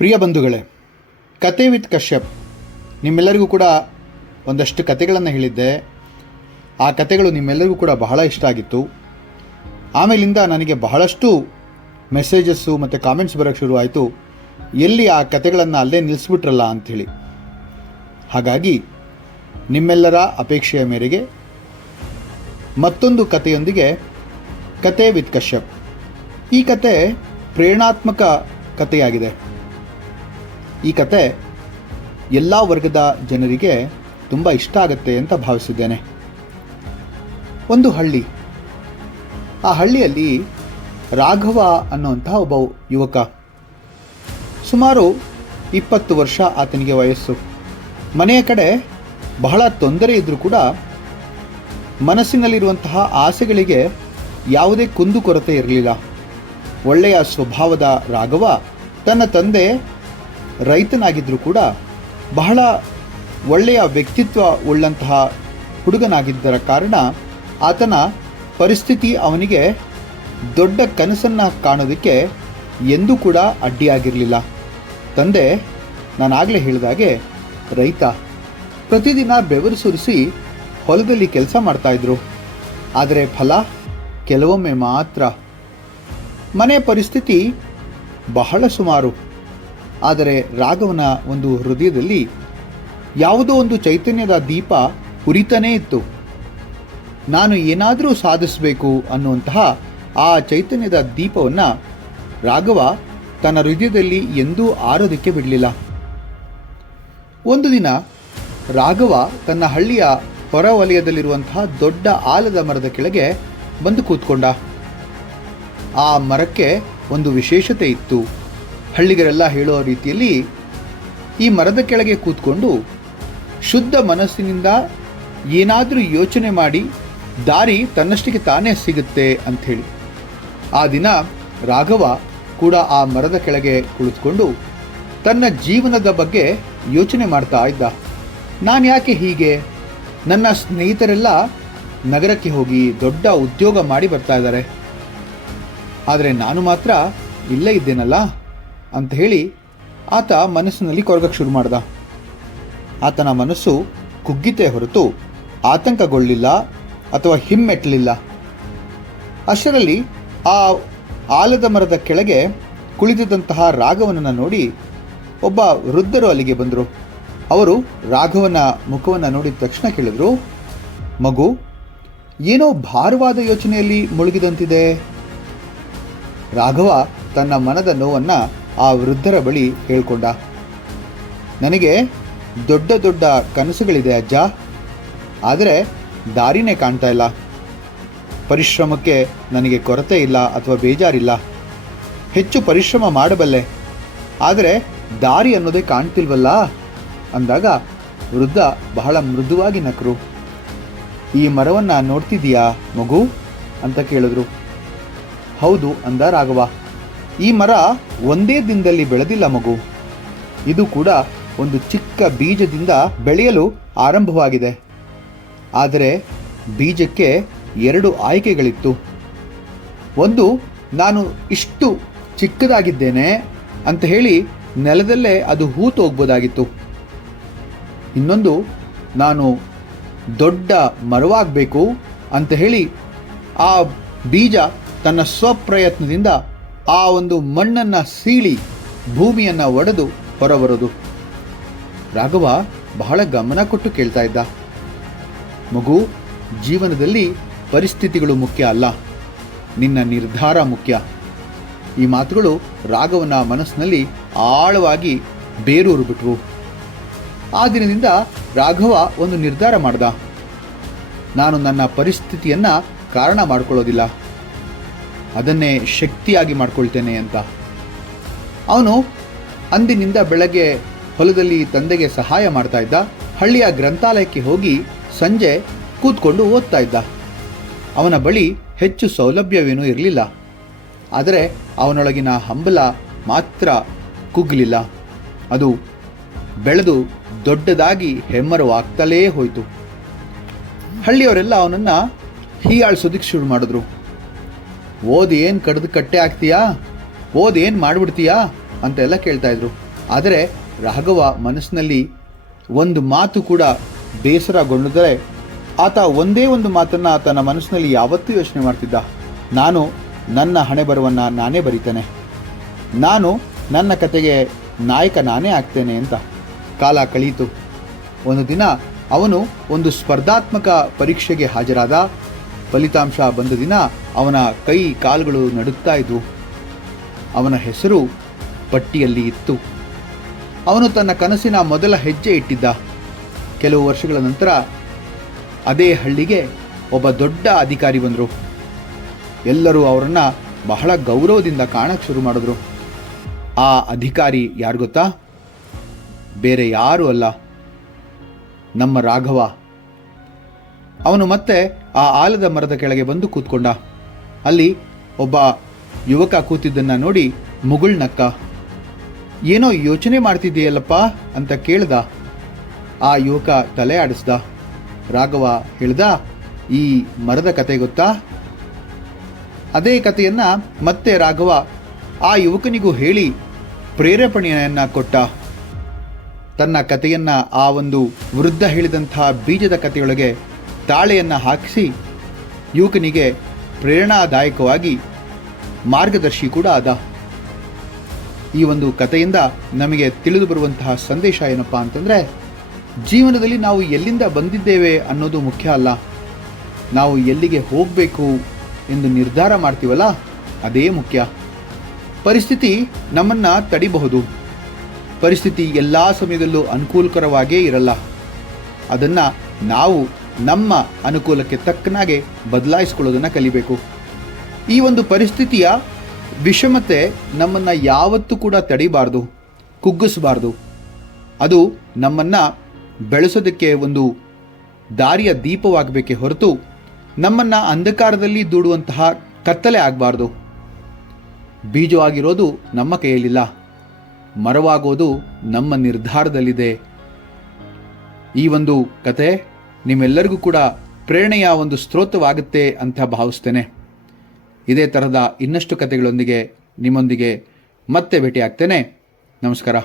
ಪ್ರಿಯ ಬಂಧುಗಳೇ, ಕತೆ ವಿತ್ ಕಶ್ಯಪ್ ನಿಮ್ಮೆಲ್ಲರಿಗೂ ಕೂಡ ಒಂದಷ್ಟು ಕತೆಗಳನ್ನು ಹೇಳಿದ್ದೆ. ಆ ಕತೆಗಳು ನಿಮ್ಮೆಲ್ಲರಿಗೂ ಕೂಡ ಬಹಳ ಇಷ್ಟ ಆಗಿತ್ತು. ಆಮೇಲಿಂದ ನನಗೆ ಬಹಳಷ್ಟು ಮೆಸೇಜಸ್ಸು ಮತ್ತು ಕಾಮೆಂಟ್ಸ್ ಬರೋಕ್ಕೆ ಶುರು ಆಯಿತು, ಎಲ್ಲಿ ಆ ಕತೆಗಳನ್ನು ಅಲ್ಲೇ ನಿಲ್ಲಿಸ್ಬಿಟ್ರಲ್ಲ ಅಂಥೇಳಿ. ಹಾಗಾಗಿ ನಿಮ್ಮೆಲ್ಲರ ಅಪೇಕ್ಷೆಯ ಮೇರೆಗೆ ಮತ್ತೊಂದು ಕತೆಯೊಂದಿಗೆ ಕತೆ ವಿತ್ ಕಶ್ಯಪ್. ಈ ಕತೆ ಪ್ರೇರಣಾತ್ಮಕ ಕತೆಯಾಗಿದೆ. ಈ ಕತೆ ಎಲ್ಲ ವರ್ಗದ ಜನರಿಗೆ ತುಂಬ ಇಷ್ಟ ಆಗುತ್ತೆ ಅಂತ ಭಾವಿಸಿದ್ದೇನೆ. ಒಂದು ಹಳ್ಳಿ. ಆ ಹಳ್ಳಿಯಲ್ಲಿ ರಾಘವ ಅನ್ನುವಂತಹ ಒಬ್ಬ ಯುವಕ. ಸುಮಾರು 20 ವರ್ಷ ಆತನಿಗೆ ವಯಸ್ಸು. ಮನೆಯ ಕಡೆ ಬಹಳ ತೊಂದರೆ ಇದ್ದರೂ ಕೂಡ ಮನಸ್ಸಿನಲ್ಲಿರುವಂತಹ ಆಸೆಗಳಿಗೆ ಯಾವುದೇ ಕುಂದುಕೊರತೆ ಇರಲಿಲ್ಲ. ಒಳ್ಳೆಯ ಸ್ವಭಾವದ ರಾಘವ ತನ್ನ ತಂದೆ ರೈತನಾಗಿದ್ದರೂ ಕೂಡ ಬಹಳ ಒಳ್ಳೆಯ ವ್ಯಕ್ತಿತ್ವ ಉಳ್ಳಂತಹ ಹುಡುಗನಾಗಿದ್ದರ ಕಾರಣ ಆತನ ಪರಿಸ್ಥಿತಿ ಅವನಿಗೆ ದೊಡ್ಡ ಕನಸನ್ನು ಕಾಣೋದಕ್ಕೆ ಎಂದೂ ಕೂಡ ಅಡ್ಡಿಯಾಗಿರಲಿಲ್ಲ. ತಂದೆ, ನಾನಾಗಲೇ ಹೇಳಿದಾಗೆ, ರೈತ. ಪ್ರತಿದಿನ ಬೆವರು ಸುರಿಸಿ ಹೊಲದಲ್ಲಿ ಕೆಲಸ ಮಾಡ್ತಾಯಿದ್ರು. ಆದರೆ ಫಲ ಕೆಲವೊಮ್ಮೆ ಮಾತ್ರ. ಮನೆ ಪರಿಸ್ಥಿತಿ ಬಹಳ ಸುಮಾರು. ಆದರೆ ರಾಘವನ ಒಂದು ಹೃದಯದಲ್ಲಿ ಯಾವುದೋ ಒಂದು ಚೈತನ್ಯದ ದೀಪ ಉರಿತಾನೇ ಇತ್ತು. ನಾನು ಏನಾದರೂ ಸಾಧಿಸಬೇಕು ಅನ್ನುವಂತಹ ಆ ಚೈತನ್ಯದ ದೀಪವನ್ನು ರಾಘವ ತನ್ನ ಹೃದಯದಲ್ಲಿ ಎಂದೂ ಆರೋದಕ್ಕೆ ಬಿಡಲಿಲ್ಲ. ಒಂದು ದಿನ ರಾಘವ ತನ್ನ ಹಳ್ಳಿಯ ಹೊರವಲಯದಲ್ಲಿರುವಂತಹ ದೊಡ್ಡ ಆಲದ ಮರದ ಕೆಳಗೆ ಬಂದು ಕೂತ್ಕೊಂಡ. ಆ ಮರಕ್ಕೆ ಒಂದು ವಿಶೇಷತೆ ಇತ್ತು. ಹಳ್ಳಿಗರೆಲ್ಲ ಹೇಳೋ ರೀತಿಯಲ್ಲಿ ಈ ಮರದ ಕೆಳಗೆ ಕೂತ್ಕೊಂಡು ಶುದ್ಧ ಮನಸ್ಸಿನಿಂದ ಏನಾದರೂ ಯೋಚನೆ ಮಾಡಿ ದಾರಿ ತನ್ನಷ್ಟಿಗೆ ತಾನೇ ಸಿಗುತ್ತೆ ಅಂಥೇಳಿ. ಆ ದಿನ ರಾಘವ ಕೂಡ ಆ ಮರದ ಕೆಳಗೆ ಕುಳಿತುಕೊಂಡು ತನ್ನ ಜೀವನದ ಬಗ್ಗೆ ಯೋಚನೆ ಮಾಡ್ತಾ ಇದ್ದ. ನಾನು ಯಾಕೆ ಹೀಗೆ? ನನ್ನ ಸ್ನೇಹಿತರೆಲ್ಲ ನಗರಕ್ಕೆ ಹೋಗಿ ದೊಡ್ಡ ಉದ್ಯೋಗ ಮಾಡಿ ಬರ್ತಾ ಇದ್ದಾರೆ, ಆದರೆ ನಾನು ಮಾತ್ರ ಇಲ್ಲೇ ಇದ್ದೇನಲ್ಲ ಅಂತ ಹೇಳಿ ಆತ ಮನಸ್ಸಿನಲ್ಲಿ ಕೊರಗಕ್ಕೆ ಶುರು ಮಾಡ್ದ. ಆತನ ಮನಸ್ಸು ಕುಗ್ಗಿತೆ ಹೊರತು ಆತಂಕಗೊಳ್ಳಿಲ್ಲ ಅಥವಾ ಹಿಮ್ಮೆಟ್ಟಲಿಲ್ಲ. ಅಷ್ಟರಲ್ಲಿ ಆ ಆಲದ ಮರದ ಕೆಳಗೆ ಕುಳಿತಿದ್ದಂತಹ ರಾಘವನನ್ನು ನೋಡಿ ಒಬ್ಬ ವೃದ್ಧರು ಅಲ್ಲಿಗೆ ಬಂದರು. ಅವರು ರಾಘವನ ಮುಖವನ್ನು ನೋಡಿದ ತಕ್ಷಣ ಕೇಳಿದ್ರು, ಮಗು, ಏನೋ ಭಾರವಾದ ಯೋಚನೆಯಲ್ಲಿ ಮುಳುಗಿದಂತಿದೆ. ರಾಘವ ತನ್ನ ಮನದ ನೋವನ್ನು ಆ ವೃದ್ಧರ ಬಳಿ ಹೇಳ್ಕೊಂಡ. ನನಗೆ ದೊಡ್ಡ ದೊಡ್ಡ ಕನಸುಗಳಿದೆ ಅಜ್ಜ, ಆದರೆ ದಾರಿನೇ ಕಾಣ್ತಾ ಇಲ್ಲ. ಪರಿಶ್ರಮಕ್ಕೆ ನನಗೆ ಕೊರತೆ ಇಲ್ಲ ಅಥವಾ ಬೇಜಾರಿಲ್ಲ. ಹೆಚ್ಚು ಪರಿಶ್ರಮ ಮಾಡಬಲ್ಲೆ, ಆದರೆ ದಾರಿ ಅನ್ನೋದೇ ಕಾಣ್ತಿಲ್ವಲ್ಲ ಅಂದಾಗ ವೃದ್ಧ ಬಹಳ ಮೃದುವಾಗಿ ನಕ್ಕರು. ಈ ಮರವನ್ನು ನೋಡ್ತಿದ್ದೀಯಾ ಮಗು ಅಂತ ಕೇಳಿದ್ರು. ಹೌದು ಅಂದ ರಾಘವ. ಈ ಮರ ಒಂದೇ ದಿನದಲ್ಲಿ ಬೆಳೆದಿಲ್ಲ ಮಗು. ಇದು ಕೂಡ ಒಂದು ಚಿಕ್ಕ ಬೀಜದಿಂದ ಬೆಳೆಯಲು ಆರಂಭವಾಗಿದೆ. ಆದರೆ ಬೀಜಕ್ಕೆ 2 ಆಯ್ಕೆಗಳಿತ್ತು. ಒಂದು, ನಾನು ಇಷ್ಟು ಚಿಕ್ಕದಾಗಿದ್ದೇನೆ ಅಂತ ಹೇಳಿ ನೆಲದಲ್ಲೇ ಅದು ಹೂತೋಗ್ಬೋದಾಗಿತ್ತು. ಇನ್ನೊಂದು, ನಾನು ದೊಡ್ಡ ಮರವಾಗಬೇಕು ಅಂತ ಹೇಳಿ ಆ ಬೀಜ ತನ್ನ ಸ್ವಪ್ರಯತ್ನದಿಂದ ಆ ಒಂದು ಮಣ್ಣನ್ನು ಸೀಳಿ ಭೂಮಿಯನ್ನು ಒಡೆದು ಹೊರಬರೋದು. ರಾಘವ ಬಹಳ ಗಮನ ಕೊಟ್ಟು ಕೇಳ್ತಾ ಇದ್ದ. ಮಗು, ಜೀವನದಲ್ಲಿ ಪರಿಸ್ಥಿತಿಗಳು ಮುಖ್ಯ ಅಲ್ಲ, ನಿನ್ನ ನಿರ್ಧಾರ ಮುಖ್ಯ. ಈ ಮಾತುಗಳು ರಾಘವನ ಮನಸ್ಸಿನಲ್ಲಿ ಆಳವಾಗಿ ಬೇರೂರು ಬಿಟ್ವು. ಆ ದಿನದಿಂದ ರಾಘವ ಒಂದು ನಿರ್ಧಾರ ಮಾಡ್ದ. ನಾನು ನನ್ನ ಪರಿಸ್ಥಿತಿಯನ್ನು ಕಾರಣ ಮಾಡ್ಕೊಳ್ಳೋದಿಲ್ಲ, ಅದನ್ನೇ ಶಕ್ತಿಯಾಗಿ ಮಾಡ್ಕೊಳ್ತೇನೆ ಅಂತ. ಅವನು ಅಂದಿನಿಂದ ಬೆಳಗ್ಗೆ ಹೊಲದಲ್ಲಿ ತಂದೆಗೆ ಸಹಾಯ ಮಾಡ್ತಾ ಇದ್ದ. ಹಳ್ಳಿಯ ಗ್ರಂಥಾಲಯಕ್ಕೆ ಹೋಗಿ ಸಂಜೆ ಕೂತ್ಕೊಂಡು ಓದ್ತಾ ಇದ್ದ. ಅವನ ಬಳಿ ಹೆಚ್ಚು ಸೌಲಭ್ಯವೇನೂ ಇರಲಿಲ್ಲ, ಆದರೆ ಅವನೊಳಗಿನ ಹಂಬಲ ಮಾತ್ರ ಕುಗ್ಗಲಿಲ್ಲ. ಅದು ಬೆಳೆದು ದೊಡ್ಡದಾಗಿ ಹೆಮ್ಮರವಾಗ್ತಲೇ ಹೋಯಿತು. ಹಳ್ಳಿಯವರೆಲ್ಲ ಅವನನ್ನು ಹೀಯಾಳಿಸೋದಕ್ಕೆ ಶುರು ಮಾಡಿದ್ರು. ಓದು ಏನು ಕಡ್ದು ಕಟ್ಟೆ ಆಗ್ತೀಯಾ, ಓದು ಏನು ಮಾಡಿಬಿಡ್ತೀಯಾ ಅಂತೆಲ್ಲ ಕೇಳ್ತಾಯಿದ್ರು. ಆದರೆ ರಾಘವ ಮನಸ್ಸಿನಲ್ಲಿ ಒಂದು ಮಾತು ಕೂಡ ಬೇಸರಗೊಂಡಿದ್ದರೆ ಆತ ಒಂದೇ ಒಂದು ಮಾತನ್ನು ತನ್ನ ಮನಸ್ಸಿನಲ್ಲಿ ಯಾವತ್ತೂ ಯೋಚನೆ ಮಾಡ್ತಿದ್ದ. ನಾನು ನನ್ನ ಹಣೆ ಬರವನ್ನು ನಾನೇ ಬರಿತೇನೆ, ನಾನು ನನ್ನ ಕತೆಗೆ ನಾಯಕ ನಾನೇ ಆಗ್ತೇನೆ ಅಂತ. ಕಾಲ ಕಳೀತು. ಒಂದು ದಿನ ಅವನು ಒಂದು ಸ್ಪರ್ಧಾತ್ಮಕ ಪರೀಕ್ಷೆಗೆ ಹಾಜರಾದ. ಫಲಿತಾಂಶ ಬಂದ ದಿನ ಅವನ ಕೈ ಕಾಲುಗಳು ನಡುಗ್ತಾ ಇದ್ವು. ಅವನ ಹೆಸರು ಪಟ್ಟಿಯಲ್ಲಿ ಇತ್ತು. ಅವನು ತನ್ನ ಕನಸಿನ ಮೊದಲ ಹೆಜ್ಜೆ ಇಟ್ಟಿದ್ದ. ಕೆಲವು ವರ್ಷಗಳ ನಂತರ ಅದೇ ಹಳ್ಳಿಗೆ ಒಬ್ಬ ದೊಡ್ಡ ಅಧಿಕಾರಿ ಬಂದರು. ಎಲ್ಲರೂ ಅವರನ್ನು ಬಹಳ ಗೌರವದಿಂದ ಕಾಣಕ್ಕೆ ಶುರು ಮಾಡಿದ್ರು. ಆ ಅಧಿಕಾರಿ ಯಾರು ಗೊತ್ತಾ? ಬೇರೆ ಯಾರೂ ಅಲ್ಲ, ನಮ್ಮ ರಾಘವ. ಅವನು ಮತ್ತೆ ಆ ಆಲದ ಮರದ ಕೆಳಗೆ ಬಂದು ಕೂತ್ಕೊಂಡ. ಅಲ್ಲಿ ಒಬ್ಬ ಯುವಕ ಕೂತಿದ್ದನ್ನು ನೋಡಿ ಮುಗುಳ್ನಕ್ಕ. ಏನೋ ಯೋಚನೆ ಮಾಡ್ತಿದ್ದೀಯಲ್ಲಪ್ಪ ಅಂತ ಕೇಳ್ದ. ಆ ಯುವಕ ತಲೆ ಆಡಿಸ್ದ. ರಾಘವ ಹೇಳ್ದ, ಈ ಮರದ ಕತೆ ಗೊತ್ತಾ? ಅದೇ ಕಥೆಯನ್ನು ಮತ್ತೆ ರಾಘವ ಆ ಯುವಕನಿಗೂ ಹೇಳಿ ಪ್ರೇರೇಪಣೆಯನ್ನು ಕೊಟ್ಟ. ತನ್ನ ಕಥೆಯನ್ನು ಆ ಒಂದು ವೃದ್ಧ ಹೇಳಿದಂತಹ ಬೀಜದ ಕಥೆಯೊಳಗೆ ತಾಳೆಯನ್ನು ಹಾಕಿಸಿ ಯುವಕನಿಗೆ ಪ್ರೇರಣಾದಾಯಕವಾಗಿ ಮಾರ್ಗದರ್ಶಿ ಕೂಡ ಆದ. ಈ ಒಂದು ಕಥೆಯಿಂದ ನಮಗೆ ತಿಳಿದು ಬರುವಂತಹ ಸಂದೇಶ ಏನಪ್ಪ ಅಂತಂದರೆ, ಜೀವನದಲ್ಲಿ ನಾವು ಎಲ್ಲಿಂದ ಬಂದಿದ್ದೇವೆ ಅನ್ನೋದು ಮುಖ್ಯ ಅಲ್ಲ, ನಾವು ಎಲ್ಲಿಗೆ ಹೋಗಬೇಕು ಎಂದು ನಿರ್ಧಾರ ಮಾಡ್ತೀವಲ್ಲ ಅದೇ ಮುಖ್ಯ. ಪರಿಸ್ಥಿತಿ ನಮ್ಮನ್ನು ತಡಿಬಹುದು, ಪರಿಸ್ಥಿತಿ ಎಲ್ಲ ಸಮಯದಲ್ಲೂ ಅನುಕೂಲಕರವಾಗೇ ಇರಲ್ಲ. ಅದನ್ನು ನಾವು ನಮ್ಮ ಅನುಕೂಲಕ್ಕೆ ತಕ್ಕನಾಗೆ ಬದಲಾಯಿಸ್ಕೊಳ್ಳೋದನ್ನು ಕಲಿಬೇಕು. ಈ ಒಂದು ಪರಿಸ್ಥಿತಿಯ ವಿಷಮತೆ ನಮ್ಮನ್ನು ಯಾವತ್ತೂ ಕೂಡ ತಡಿಬಾರ್ದು, ಕುಗ್ಗಿಸಬಾರ್ದು. ಅದು ನಮ್ಮನ್ನು ಬೆಳೆಸೋದಕ್ಕೆ ಒಂದು ದಾರಿಯ ದೀಪವಾಗಬೇಕೇ ಹೊರತು ನಮ್ಮನ್ನು ಅಂಧಕಾರದಲ್ಲಿ ದೂಡುವಂತಹ ಕತ್ತಲೆ ಆಗಬಾರ್ದು. ಬೀಜವಾಗಿರೋದು ನಮ್ಮ ಕೈಯಲ್ಲಿಲ್ಲ, ಮರವಾಗೋದು ನಮ್ಮ ನಿರ್ಧಾರದಲ್ಲಿದೆ. ಈ ಒಂದು ಕತೆ ನಿಮ್ಮೆಲ್ಲರಿಗೂ ಕೂಡ ಪ್ರೇರಣೆಯ ಒಂದು ಸ್ರೋತವಾಗುತ್ತೆ ಅಂತ ಭಾವಿಸ್ತೇನೆ. ಇದೇ ತರಹದ ಇನ್ನಷ್ಟು ಕತೆಗಳೊಂದಿಗೆ ನಿಮ್ಮೊಂದಿಗೆ ಮತ್ತೆ ಭೇಟಿಯಾಗ್ತೇನೆ. ನಮಸ್ಕಾರ.